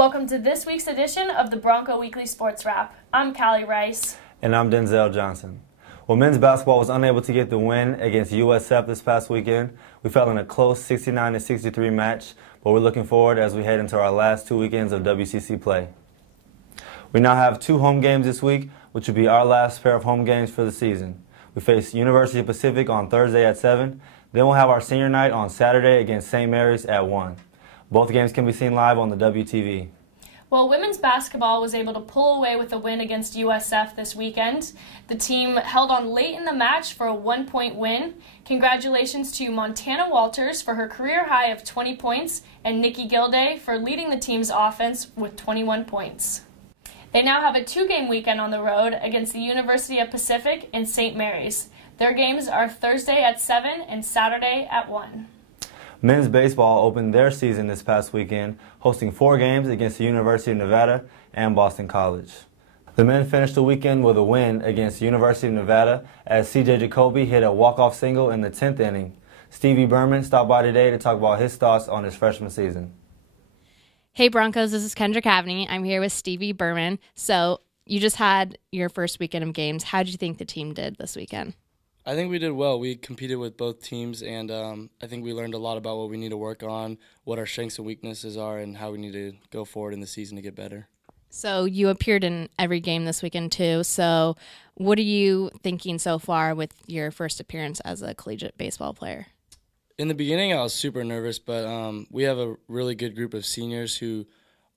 Welcome to this week's edition of the Bronco Weekly Sports Wrap. I'm Cali Reis. And I'm Denzel Johnson. Well, men's basketball was unable to get the win against USF this past weekend. We fell in a close 69-63 match, but we're looking forward as we head into our last 2 weekends of WCC play. We now have 2 home games this week, which will be our last pair of home games for the season. We face University of Pacific on Thursday at 7. Then we'll have our senior night on Saturday against St. Mary's at 1. Both games can be seen live on the WTV. Well, women's basketball was able to pull away with a win against USF this weekend. The team held on late in the match for a 1-point win. Congratulations to Montana Walters for her career high of 20 points and Nikki Gilday for leading the team's offense with 21 points. They now have a 2-game weekend on the road against the University of Pacific and St. Mary's. Their games are Thursday at 7 and Saturday at 1. Men's baseball opened their season this past weekend, hosting 4 games against the University of Nevada and Boston College. The men finished the weekend with a win against the University of Nevada as C.J. Jacobe hit a walk-off single in the 10th inning. Stevie Berman stopped by today to talk about his thoughts on his freshman season. Hey Broncos, this is Kendra Cavney. I'm here with Stevie Berman. So you just had your first weekend of games. How did you think the team did this weekend? I think we did well. We competed with both teams, and I think we learned a lot about what we need to work on, what our strengths and weaknesses are, and how we need to go forward in the season to get better. So you appeared in every game this weekend too. So what are you thinking so far with your first appearance as a collegiate baseball player? In the beginning, I was super nervous, but we have a really good group of seniors who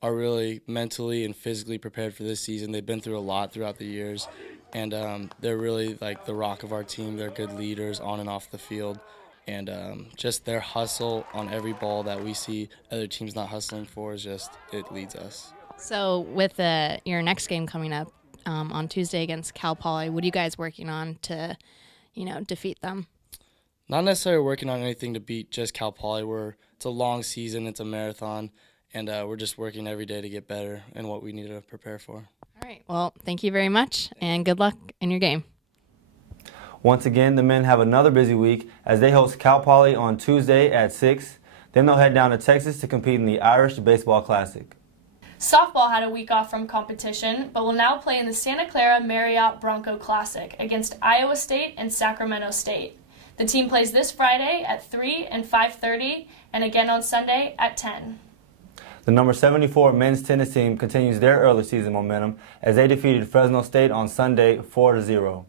are really mentally and physically prepared for this season. They've been through a lot throughout the years, and they're really like the rock of our team. They're good leaders on and off the field, and just their hustle on every ball that we see other teams not hustling for is just, it leads us. So with your next game coming up on Tuesday against Cal Poly, what are you guys working on to, defeat them? Not necessarily working on anything to beat just Cal Poly. It's a long season, it's a marathon, and we're just working every day to get better in what we need to prepare for. All right. Well, thank you very much, and good luck in your game. Once again, the men have another busy week as they host Cal Poly on Tuesday at 6. Then they'll head down to Texas to compete in the Irish Baseball Classic. Softball had a week off from competition, but will now play in the Santa Clara Marriott Bronco Classic against Iowa State and Sacramento State. The team plays this Friday at 3 and 5:30 and again on Sunday at 10. The number 74 men's tennis team continues their early season momentum as they defeated Fresno State on Sunday 4-0.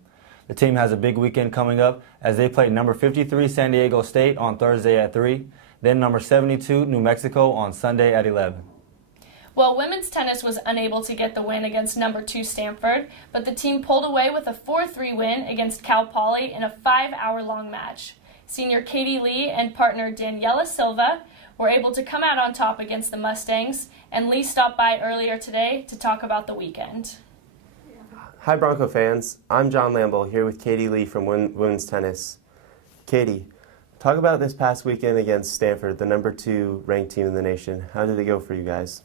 The team has a big weekend coming up as they play number 53 San Diego State on Thursday at 3, then number 72 New Mexico on Sunday at 11. Well, women's tennis was unable to get the win against number 2 Stanford, but the team pulled away with a 4-3 win against Cal Poly in a 5-hour-long match. Senior Katie Lee and partner Daniela Silva were able to come out on top against the Mustangs, and Lee stopped by earlier today to talk about the weekend. Hi Bronco fans, I'm John Lamble here with Katie Lee from Women's Tennis. Katie, talk about this past weekend against Stanford, the number 2 ranked team in the nation. How did it go for you guys?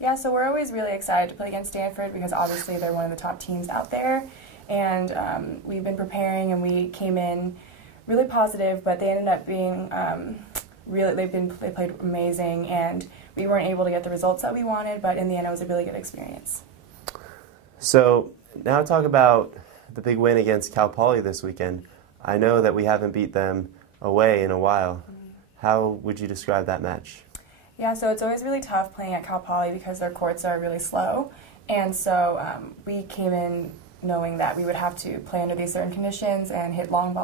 Yeah, so we're always really excited to play against Stanford because obviously they're one of the top teams out there, and we've been preparing and we came in really positive, but they ended up being they played amazing, and we weren't able to get the results that we wanted, but in the end it was a really good experience. So now talk about the big win against Cal Poly this weekend. I know that we haven't beat them away in a while. How would you describe that match? Yeah, so it's always really tough playing at Cal Poly because their courts are really slow, and so we came in knowing that we would have to play under these certain conditions and hit long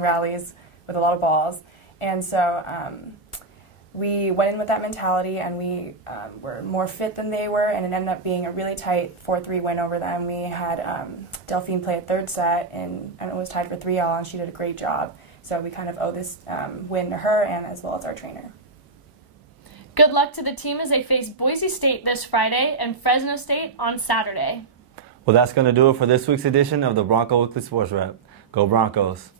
rallies with a lot of balls, and so we went in with that mentality, and we were more fit than they were, and it ended up being a really tight 4-3 win over them. We had Delphine play a third set, and it was tied for 3-all, and she did a great job. So we kind of owe this win to her and as well as our trainer. Good luck to the team as they face Boise State this Friday and Fresno State on Saturday. Well, that's going to do it for this week's edition of the Bronco Weekly Sports Wrap. Go Broncos!